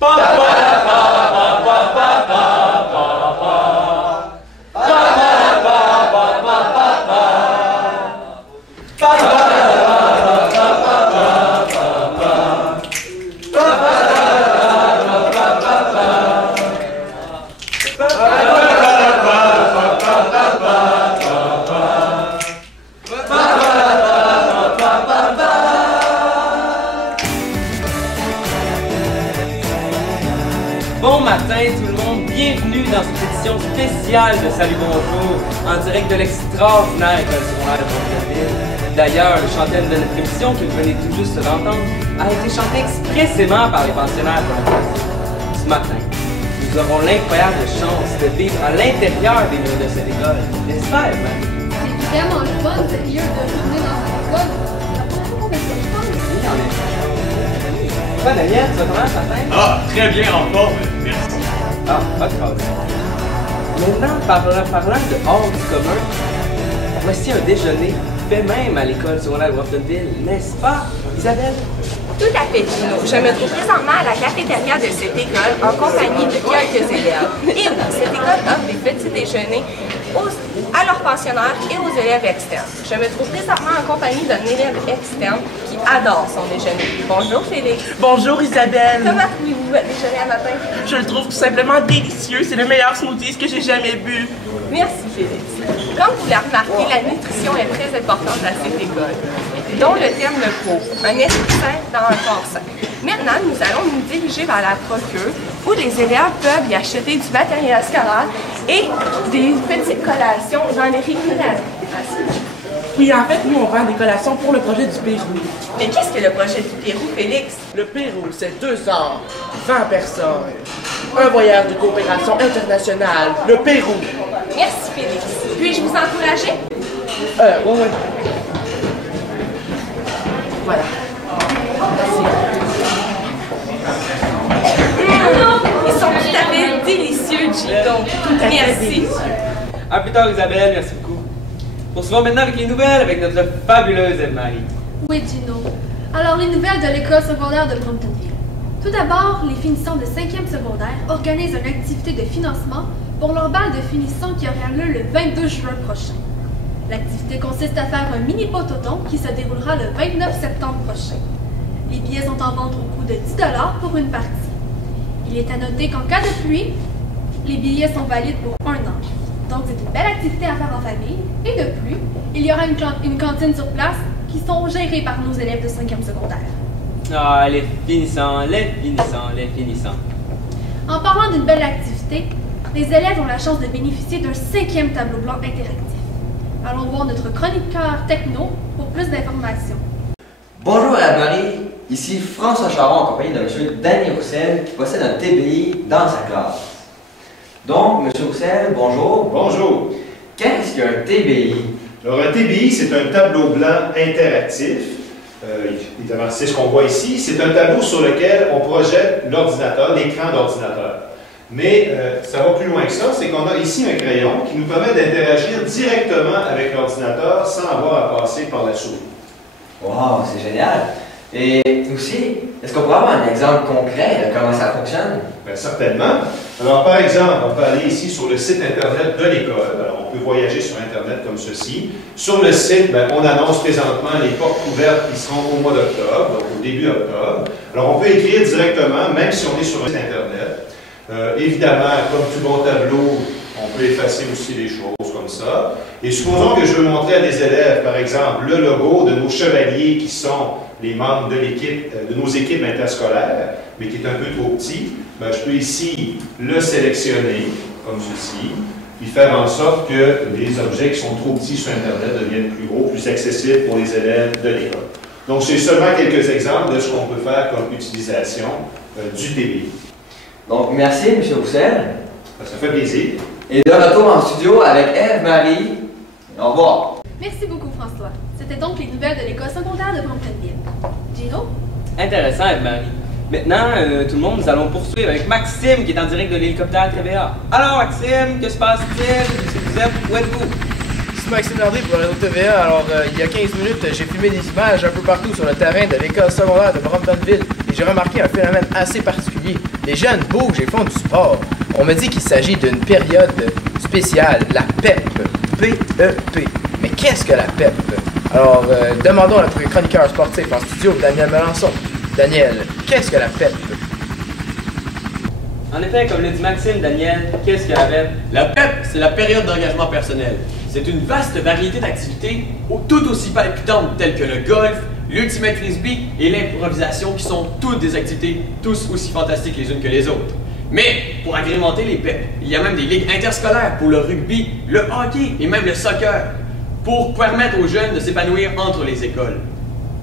Bon matin tout le monde, bienvenue dans cette édition spéciale de Salut Bonjour, en direct de l'extraordinaire école secondaire de Montréal. D'ailleurs, le chanteur de notre émission, que vous venez tout juste d'entendre, a été chanté expressément par les pensionnaires pour la classe. Ce matin, nous aurons l'incroyable chance de vivre à l'intérieur des murs de cette école, n'est-ce pas, Emma? C'est vraiment le fun, cette lieu de retourner dans cette école. Oui, en effet. Toi, Daniel, tu vas comment ce matin? Ah, très bien en forme, merci. Ah, pas de problème. Maintenant, parlant de hors du commun, voici un déjeuner fait même à l'école secondaire de Whartonville, n'est-ce pas, Isabelle? Tout à fait, Gino. Je me trouve présentement à la cafétéria de cette école en compagnie de quelques élèves. Et oui, cette école offre des petits déjeuners à leurs pensionnaires et aux élèves externes. Je me trouve présentement en compagnie d'un élève externe qui adore son déjeuner. Bonjour Félix. Bonjour Isabelle. Comment trouvez-vous votre déjeuner à matin? Je le trouve tout simplement délicieux. C'est le meilleur smoothie que j'ai jamais bu. Merci Félix. Comme vous l'avez remarqué, la nutrition est très importante à cette école, dont le terme le prouve, un esprit sain dans un corps sain. Maintenant, nous allons nous diriger vers la procure où les élèves peuvent y acheter du matériel scolaire et des petites collations dans les récréations. Oui, en fait, nous, on vend des collations pour le projet du Pérou. Mais qu'est-ce que le projet du Pérou, Félix? Le Pérou, c'est 2 ans, 20 personnes, un voyage de coopération internationale, le Pérou. Merci Félix. Puis-je vous encourager? Oui. Voilà. Ils sont tout à fait délicieux, Gino. Merci. À plus tard, Isabelle, merci beaucoup. Poursuivons maintenant avec les nouvelles avec notre fabuleuse Eve-Marie. Oui, Gino. Alors, les nouvelles de l'école secondaire de Bromptonville. Tout d'abord, les finissants de 5e secondaire organisent une activité de financement pour leur bal de finissants qui aura lieu le 22 juin prochain. L'activité consiste à faire un mini pototon qui se déroulera le 29 septembre prochain. Les billets sont en vente au coût de 10 $ pour une partie. Il est à noter qu'en cas de pluie, les billets sont valides pour 1 an. Donc c'est une belle activité à faire en famille. Et de plus, il y aura une cantine sur place qui sont gérées par nos élèves de 5e secondaire. Ah, les finissants. En parlant d'une belle activité, les élèves ont la chance de bénéficier d'un 5e tableau blanc interactif. Allons voir notre chroniqueur techno pour plus d'informations. Bonjour Anne-Marie, ici François Charon en compagnie de M. Danny Roussel qui possède un TBI dans sa classe. Donc, M. Roussel, bonjour. Bonjour. Qu'est-ce qu'un TBI? Alors, un TBI, c'est un tableau blanc interactif. Évidemment, c'est ce qu'on voit ici. C'est un tableau sur lequel on projette l'ordinateur, l'écran d'ordinateur. Mais ça va plus loin que ça, c'est qu'on a ici un crayon qui nous permet d'interagir directement avec l'ordinateur sans avoir à passer par la souris. Wow, c'est génial! Et aussi, est-ce qu'on pourrait avoir un exemple concret de comment ça fonctionne? Bien, certainement. Alors, par exemple, on peut aller ici sur le site Internet de l'école. Alors, on peut voyager sur Internet comme ceci. Sur le site, bien, on annonce présentement les portes ouvertes qui seront au mois d'octobre, donc au début octobre. Alors, on peut écrire directement, même si on est sur un site Internet. Évidemment, comme tout bon tableau, on peut effacer aussi les choses comme ça. Et supposons que je veux montrer à des élèves, par exemple, le logo de nos chevaliers qui sont les membres de l'équipe, de nos équipes interscolaires, mais qui est un peu trop petit. Bien, je peux ici le sélectionner, comme ceci, puis faire en sorte que les objets qui sont trop petits sur Internet deviennent plus gros, plus accessibles pour les élèves de l'école. Donc, c'est seulement quelques exemples de ce qu'on peut faire comme utilisation du TBI. Donc, merci M. Roussel. Ça fait plaisir. Et de retour en studio avec Eve-Marie. Au revoir. Merci beaucoup, François. C'était donc les nouvelles de l'école secondaire de Bromptonville. Gino? Intéressant, Eve-Marie. Maintenant, tout le monde, nous allons poursuivre avec Maxime qui est en direct de l'hélicoptère TVA. Alors, Maxime, que se passe-t-il? Est-ce que vous êtes? Où êtes-vous? C'est Maxime Landry pour la TVA. Alors, il y a 15 minutes, j'ai filmé des images un peu partout sur le terrain de l'école secondaire de Bromptonville. et j'ai remarqué un phénomène assez particulier. Les jeunes bougent et font du sport. On me dit qu'il s'agit d'une période spéciale, la PEP. P-E-P. Mais qu'est-ce que la PEP? Alors, demandons à notre chroniqueur sportif en studio, Daniel Melançon. Daniel, qu'est-ce que la PEP? En effet, comme le dit Maxime, Daniel, qu'est-ce que la PEP? La PEP, c'est la période d'engagement personnel. C'est une vaste variété d'activités tout aussi palpitantes telles que le golf, l'ultimate frisbee et l'improvisation qui sont toutes des activités tous aussi fantastiques les unes que les autres. Mais pour agrémenter les PEP, il y a même des ligues interscolaires pour le rugby, le hockey et même le soccer pour permettre aux jeunes de s'épanouir entre les écoles.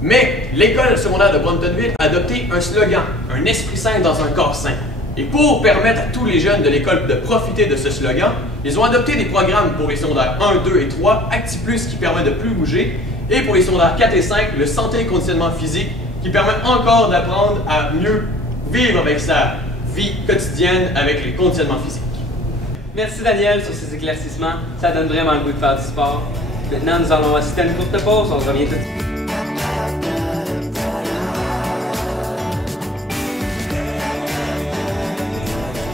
Mais l'école secondaire de Bromptonville a adopté un slogan, un esprit sain dans un corps sain. Et pour permettre à tous les jeunes de l'école de profiter de ce slogan, ils ont adopté des programmes pour les secondaires 1, 2 et 3, ActiPlus qui permet de plus bouger, et pour les secondaires 4 et 5, le santé et conditionnement physique qui permet encore d'apprendre à mieux vivre avec sa vie quotidienne avec les conditionnements physiques. Merci Daniel sur ces éclaircissements, ça donne vraiment le goût de faire du sport. Maintenant, nous allons assister à une courte pause, on se revient tout de suite.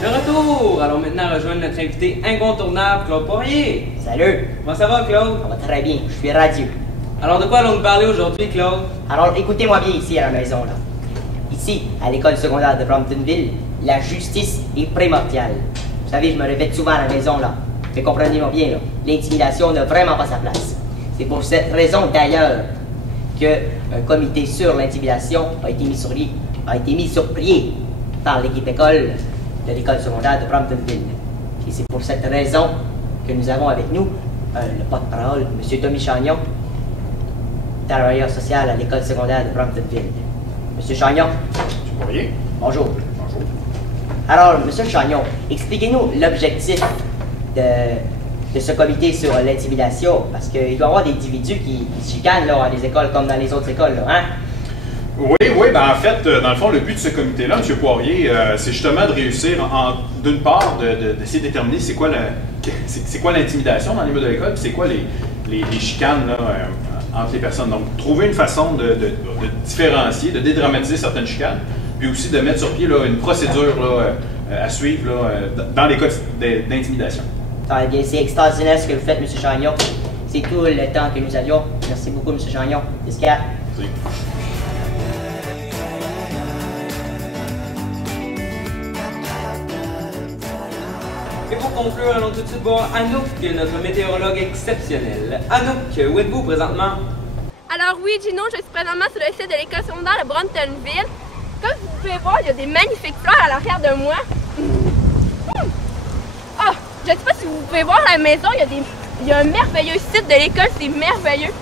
De retour! Allons maintenant rejoindre notre invité incontournable, Claude Poirier. Salut! Comment ça va, Claude? Ça va très bien, je suis radieux. Alors, de quoi allons-nous parler aujourd'hui, Claude? Alors, écoutez-moi bien ici à la maison, là. Ici, à l'école secondaire de Bromptonville, la justice est primordiale. Vous savez, je me répète souvent à la maison, là. Mais comprenez-moi bien, là, l'intimidation n'a vraiment pas sa place. C'est pour cette raison, d'ailleurs, qu'un comité sur l'intimidation a été mis sur pied par l'équipe école de l'école secondaire de Bromptonville. Et c'est pour cette raison que nous avons avec nous le porte-parole, M. Tommy Chagnon, travailleur social à l'école secondaire de Bromptonville. M. Chagnon. Tu vois rien? Bonjour. Bonjour. Alors, M. Chagnon, expliquez-nous l'objectif de ce comité sur l'intimidation, parce qu'il doit y avoir des individus qui se chicanent là, à des écoles comme dans les autres écoles, là, hein? Oui, ben en fait, dans le fond, le but de ce comité-là, M. Poirier, c'est justement de réussir, d'une part, d'essayer de déterminer c'est quoi l'intimidation dans les milieux de l'école, puis c'est quoi les chicanes là, entre les personnes. Donc, trouver une façon de différencier, de dédramatiser certaines chicanes, puis aussi de mettre sur pied là, une procédure là, à suivre là, dans les cas d'intimidation. Ah, bien, c'est extraordinaire ce que vous faites, M. Chagnon. C'est tout le temps que nous avions. Merci beaucoup, M. Chagnon. Merci. Et pour conclure, allons tout de suite voir Anouk, notre météorologue exceptionnelle. Anouk, où êtes-vous présentement? Alors oui, Gino, je suis présentement sur le site de l'école secondaire de Bromptonville. Comme vous pouvez voir, il y a des magnifiques fleurs à l'arrière de moi. Ah, je ne sais pas si vous pouvez voir la maison, il y a un merveilleux site de l'école, c'est merveilleux.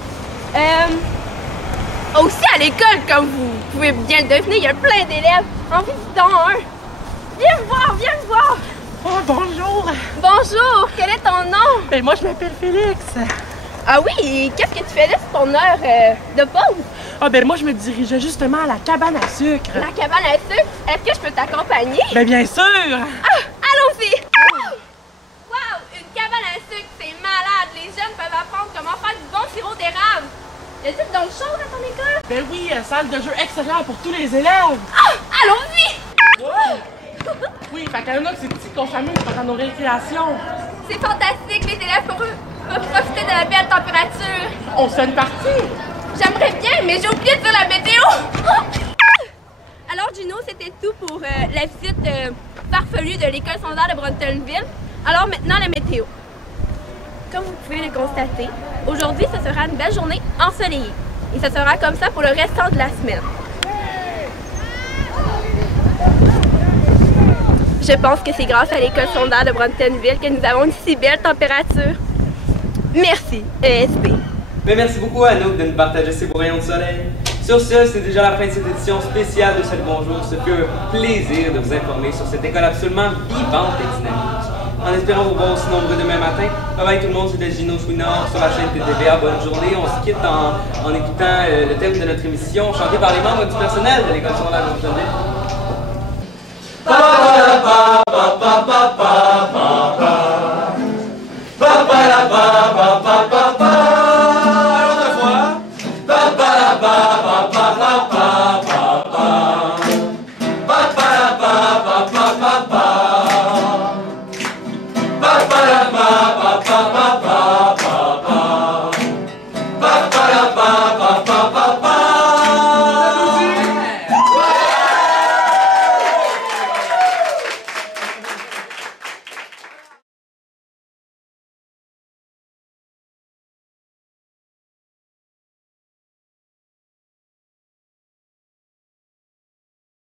Aussi à l'école, comme vous pouvez bien le deviner, il y a plein d'élèves. En visitant un. Viens me voir, viens me voir. Oh, bonjour! Bonjour! Quel est ton nom? Ben moi, je m'appelle Félix. Ah oui, et qu'est-ce que tu fais là sur ton heure de pause? Ah ben moi, je me dirigeais justement à la cabane à sucre. La cabane à sucre? Est-ce que je peux t'accompagner? Ben bien sûr! Ah, allons-y! Wow! Une cabane à sucre, c'est malade! Les jeunes peuvent apprendre comment faire du bon sirop d'érable. Y a-t-il dans le chaud à ton école? Ben oui, salle de jeu extérieure pour tous les élèves. Ah, allons-y! Oui, fait qu'à là, c'est ici qu'on s'amuse pendant nos récréations. C'est fantastique, les élèves peuvent profiter de la belle température. On se fait une partie. J'aimerais bien, mais j'ai oublié de dire la météo. Alors Gino, c'était tout pour la visite farfelue de l'école secondaire de Bromptonville. Alors maintenant, la météo. Comme vous pouvez le constater, aujourd'hui, ce sera une belle journée ensoleillée. Et ce sera comme ça pour le restant de la semaine. Je pense que c'est grâce à l'école secondaire de Bromptonville que nous avons une si belle température. Merci, ESP. Mais merci beaucoup Anouk de nous partager ces beaux rayons de soleil. Sur ce, c'est déjà la fin de cette édition spéciale de Salut Bonjour. Ce fut un plaisir de vous informer sur cette école absolument vivante et dynamique. En espérant vous voir aussi nombreux demain matin. Bye bye tout le monde, c'était Gino Chouinard sur la chaîne TTVA. Bonne journée. On se quitte en écoutant le thème de notre émission chanté par les membres du personnel de l'école secondaire de Bromptonville. Ba ba ba ba ba ba ba ba.